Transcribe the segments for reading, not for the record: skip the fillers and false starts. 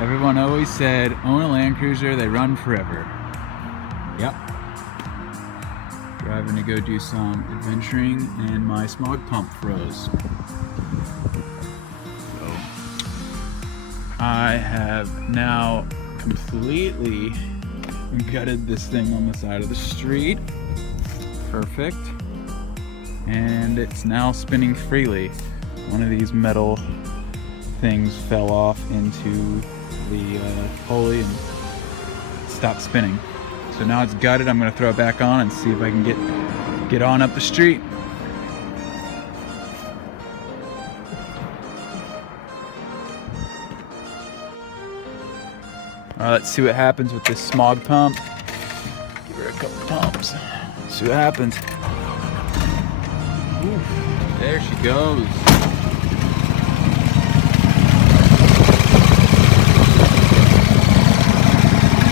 Everyone always said, own a Land Cruiser, they run forever. Yep. Driving to go do some adventuring and my SMOG pump froze. So I have now completely gutted this thing on the side of the street. Perfect. And it's now spinning freely. One of these metal things fell off into the pulley and stopped spinning. So now it's gutted. I'm gonna throw it back on and see if I can get on up the street. All right, let's see what happens with this SMOG pump. Give her a couple pumps. See what happens. Ooh, there she goes.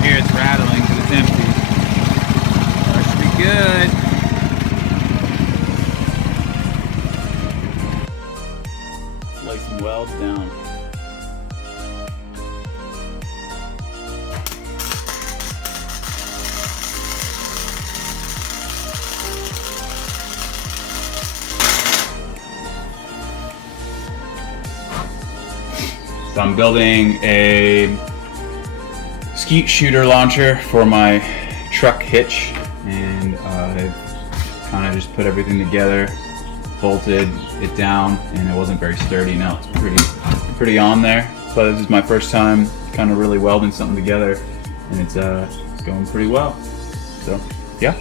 Here it's rattling because it's empty. That should be good. Let's lay some welds down. So I'm building a skeet shooter launcher for my truck hitch, and I've kind of just put everything together, bolted it down, and it wasn't very sturdy. Now it's pretty on there, but this is my first time kind of really welding something together, and it's going pretty well. So yeah.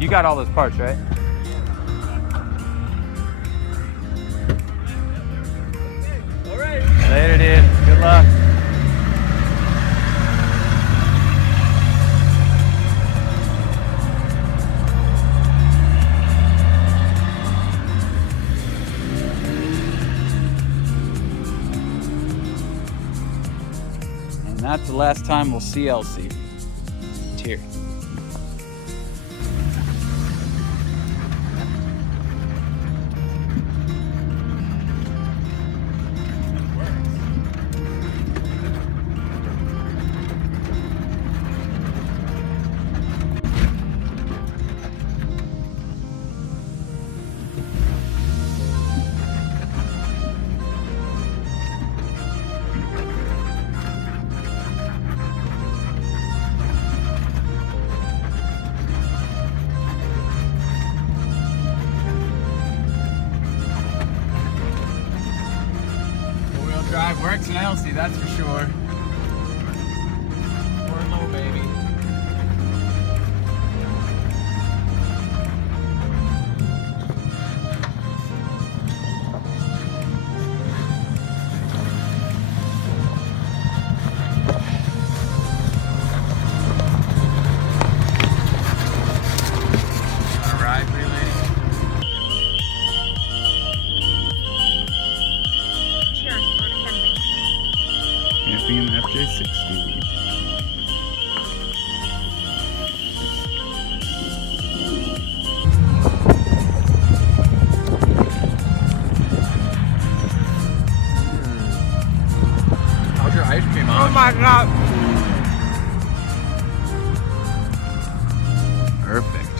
You got all those parts, right? All right. Later, dude. Good luck. And that's the last time we'll see Elsie. Cheers. Drive works in Elsie, that's for sure. Poor little baby. Wanna ride, pretty lady? Camping in the FJ60. How's your ice cream on? Oh my god. Perfect.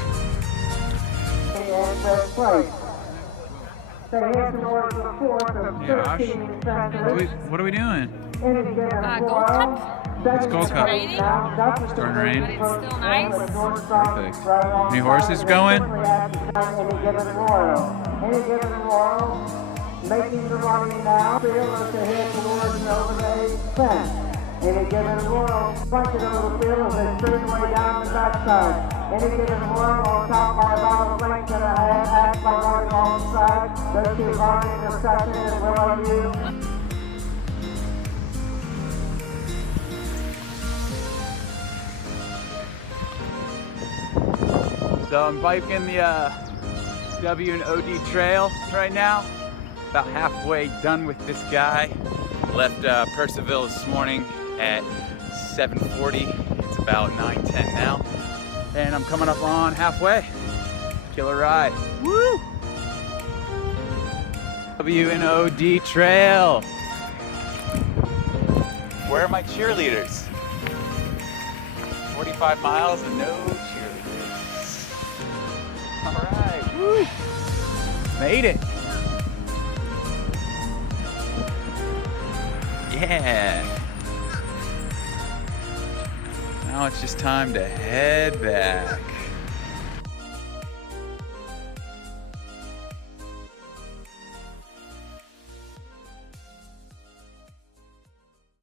What are we doing? Gold Cup. It's Gold Cup. Raining, Starting to rain. but it's still nice. Perfect. Any horses going? Making the running now, field to head towards over the 8 cents. Any given royal, punch it over the field as they straight way down the backside. Any given one on top of our bottom link that I have act by running alongside. Those two running the second is below you. So I'm biking the W and OD trail right now. About halfway done with this guy. Left Percival this morning at 7:40. It's about 9:10 now. And I'm coming up on halfway. Killer ride. Woo! W and OD trail. Where are my cheerleaders? 45 miles and no cheerleaders. All right, woo! Made it. Yeah. Now it's just time to head back.